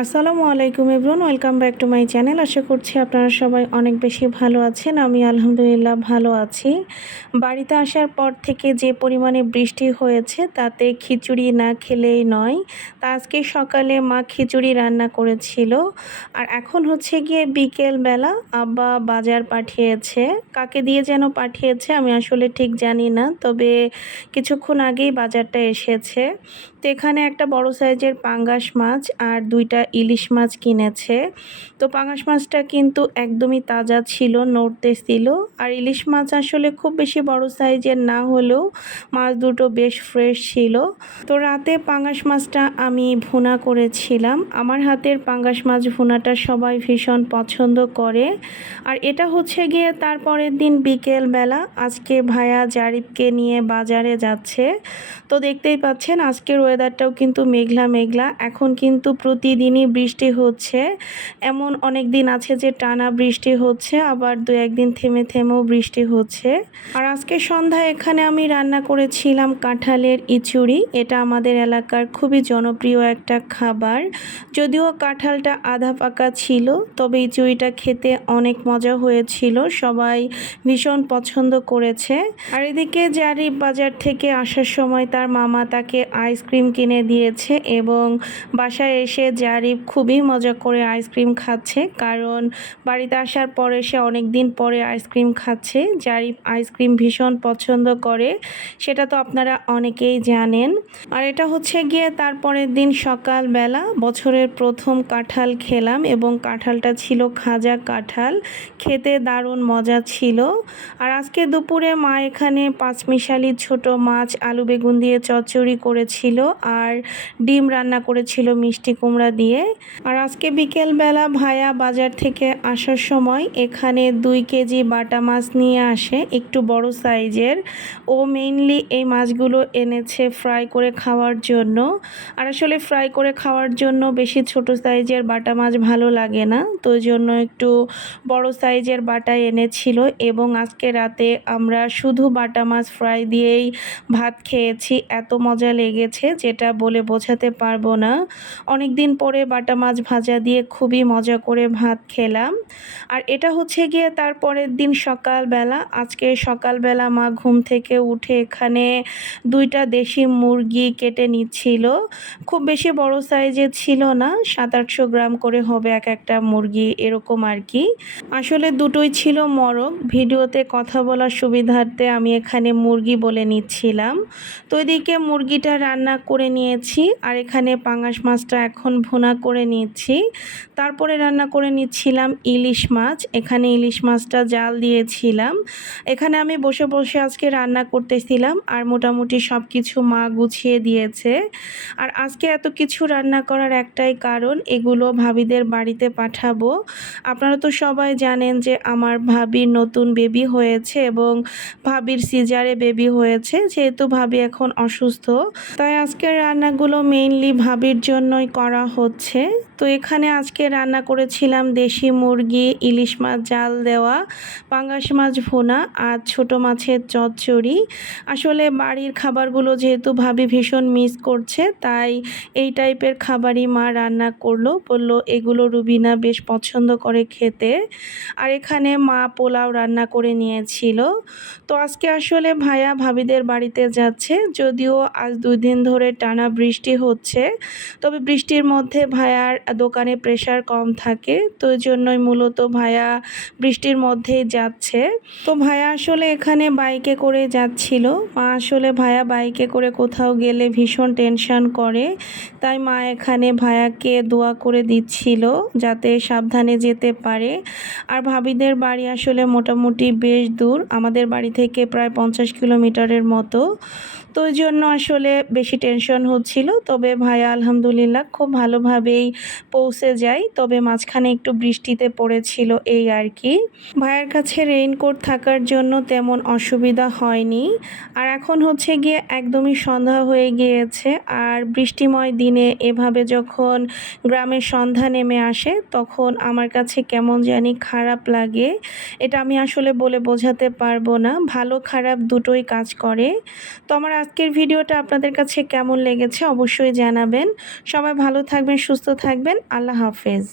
আসসালামু আলাইকুম everyone welcome back to my channel. আশা করছি আপনারা সবাই অনেক বেশি ভালো আছেন। আমি আলহামদুলিল্লাহ ভালো আছি। বাড়িতে আসার পর থেকে যে পরিমাণে বৃষ্টি হয়েছে, তাতে খিচুড়ি না খেলেই নয়। তা আজকে সকালে মা খিচুড়ি রান্না করেছিল। আর এখন হচ্ছে গিয়ে বিকেল বেলা আব্বা বাজার পাঠিয়েছে। কাকে দিয়ে যেন পাঠিয়েছে আমি আসলে ঠিক জানি না, তবে কিছুক্ষণ আগেই বাজারটা এসেছে। তো এখানে একটা বড় সাইজের পাঙ্গাস মাছ আর দুইটা ইলিশ মাছ কিনেছে। তো পাঙাশ মাছটা কিন্তু একদমই তাজা ছিল নড়তেছিল আর ইলিশ মাছ আসলে খুব বেশি বড় সাইজের না হলেও মাছ দুটো বেশ ফ্রেশ ছিল। তো রাতে পাঙাশ মাছটা আমি ভুনা করেছিলাম। আমার হাতের পাঙ্গাস মাছ ভুনাটা সবাই ভীষণ পছন্দ করে। আর এটা হচ্ছে গিয়ে তারপরের দিন বিকেল বেলা আজকে ভায়া জারিফকে নিয়ে বাজারে যাচ্ছে। তো দেখতেই পাচ্ছেন, আজকে আজকের ওয়েদারটাও কিন্তু মেঘলা মেঘলা। এখন কিন্তু প্রতিদিনই বৃষ্টি হচ্ছে। এমন অনেক দিন আছে যে টানা বৃষ্টি হচ্ছে, আবার দু একদিন থেমে থেমেও বৃষ্টি হচ্ছে। আর আজকে সন্ধ্যায় এখানে আমি রান্না করেছিলাম কাঁঠালের ইচুড়ি। এটা আমাদের এলাকার খুবই জনপ্রিয় একটা খাবার। যদিও কাঁঠালটা আধা পাকা ছিল, তবে ইচুড়িটা খেতে অনেক মজা হয়েছিল। সবাই ভীষণ পছন্দ করেছে। আর এদিকে জারি বাজার থেকে আসার সময় তার মামা তাকে আইসক্রিম কিনে দিয়েছে এবং বাসায় এসে জারিফ খুবই মজা করে আইসক্রিম খাচ্ছে। কারণ বাড়িতে আসার পরে সে অনেক দিন পরে আইসক্রিম খাচ্ছে। জারিফ আইসক্রিম ভীষণ পছন্দ করে, সেটা তো আপনারা অনেকেই জানেন। আর এটা হচ্ছে গিয়ে তারপরের দিন সকালবেলা বছরের প্রথম কাঁঠাল খেলাম এবং কাঁঠালটা ছিল খাজা কাঁঠাল। খেতে দারুণ মজা ছিল। আর আজকে দুপুরে মা এখানে পাঁচমিশালি ছোট মাছ, আলু বেগুন দিয়ে চচ্চড়ি করেছিল। আর ডিম রান্না করেছিল মিষ্টি কুমড়া দিয়ে। আর আজকে বিকেলবেলা ভায়া বাজার থেকে আসার সময় এখানে দুই কেজি বাটা মাছ নিয়ে আসে, একটু বড় সাইজের। ও মেইনলি এই মাছগুলো এনেছে ফ্রাই করে খাওয়ার জন্য। আর আসলে ফ্রাই করে খাওয়ার জন্য বেশি ছোট সাইজের বাটা মাছ ভালো লাগে না, তো জন্য একটু বড় সাইজের বাটা এনেছিল। এবং আজকে রাতে আমরা শুধু বাটা মাছ ফ্রাই দিয়েই ভাত খেয়েছি, এত মজা লেগেছে যেটা বলে বোঝাতে পারব না। অনেক দিন পরে বাটা মাছ ভাজা দিয়ে খুবই মজা করে ভাত খেলাম। আর এটা হচ্ছে গিয়ে তার পরের দিন সকালবেলা। আজকে সকালবেলা মা ঘুম থেকে উঠে এখানে দুইটা দেশি মুরগি কেটে নিচ্ছিল। খুব বেশি বড় সাইজের ছিল না সাত আটশো গ্রাম করে হবে এক একটা মুরগি এরকম আর কি। আসলে দুটোই ছিল মরক। ভিডিওতে কথা বলার সুবিধার্থে আমি এখানে মুরগি বলে নিচ্ছিলাম। তো এদিকে মুরগিটা রান্না করে নিয়েছি আর এখানে পাঙাশ মাছটা এখন ভুনা করে নিচ্ছি। তারপরে রান্না করে নিচ্ছিলাম ইলিশ মাছ। এখানে ইলিশ মাছটা জাল দিয়েছিলাম। এখানে আমি বসে বসে আজকে রান্না করতেছিলাম আর মোটামুটি সব কিছু মা গুছিয়ে দিয়েছে। আর আজকে এত কিছু রান্না করার একটাই কারণ, এগুলো ভাবিদের বাড়িতে পাঠাবো। আপনারা তো সবাই জানেন যে আমার ভাবির নতুন বেবি হয়েছে এবং ভাবির সিজারে বেবি হয়েছে, যেহেতু ভাবি এখন অসুস্থ। তাই আজকের রান্নাগুলো মেইনলি ভাবির জন্যই করা হচ্ছে। তো এখানে আজকে রান্না করেছিলাম দেশি মুরগি, ইলিশ মাছ, জাল দেওয়া, পাঙ্গাস মাছ ভোনা আর ছোট মাছের চচ্চড়ি। আসলে বাড়ির খাবারগুলো যেহেতু ভাবি ভীষণ মিস করছে, তাই এই টাইপের খাবারই মা রান্না করল, বলল এগুলো রুবিনা বেশ পছন্দ করে খেতে। আর এখানে মা পোলাও রান্না করে নিয়েছিল। তো আজকে আসলে ভাইয়া ভাবিদের বাড়িতে যাচ্ছে, যদিও আজ দুই দিন ধরে টানা বৃষ্টি হচ্ছে। তবে বৃষ্টির মধ্যে ভায়ার দোকানে প্রেশার কম থাকে, তো জন্যই মূলত ভায়া বৃষ্টির মধ্যেই যাচ্ছে। তো ভায়া আসলে এখানে বাইকে করে যাচ্ছিল। মা আসলে ভায়া বাইকে করে কোথাও গেলে ভীষণ টেনশন করে। তাই মা এখানে ভায়াকে দোয়া করে দিচ্ছিল যাতে সাবধানে যেতে পারে। আর ভাবিদের বাড়ি আসলে মোটামুটি বেশ দূর। আমাদের বাড়ি থেকে প্রায় পঞ্চাশ কিলোমিটারের মতো। তো ওই জন্য আসলে বেশি টেনশন হচ্ছিল। তবে ভাইয়া আলহামদুলিল্লাহ খুব ভালোভাবেই পৌঁছে যায়। তবে মাঝখানে একটু বৃষ্টিতে পড়েছিল এই আর কি। ভাইয়ের কাছে রেইনকোট থাকার জন্য তেমন অসুবিধা হয়নি। আর এখন হচ্ছে গিয়ে একদমই সন্ধ্যা হয়ে গিয়েছে। আর বৃষ্টিময় দিনে এভাবে যখন গ্রামের সন্ধ্যা নেমে আসে, তখন আমার কাছে কেমন জানি খারাপ লাগে। এটা আমি আসলে বলে বোঝাতে পারব না। ভালো খারাপ দুটোই কাজ করে। তো আমার আজকের ভিডিওটা আপনাদের কাছে কেমন লেগেছে অবশ্যই জানাবেন। সবাই ভালো থাকবেন, সুস্থ থাকবেন। আল্লাহ হাফেজ।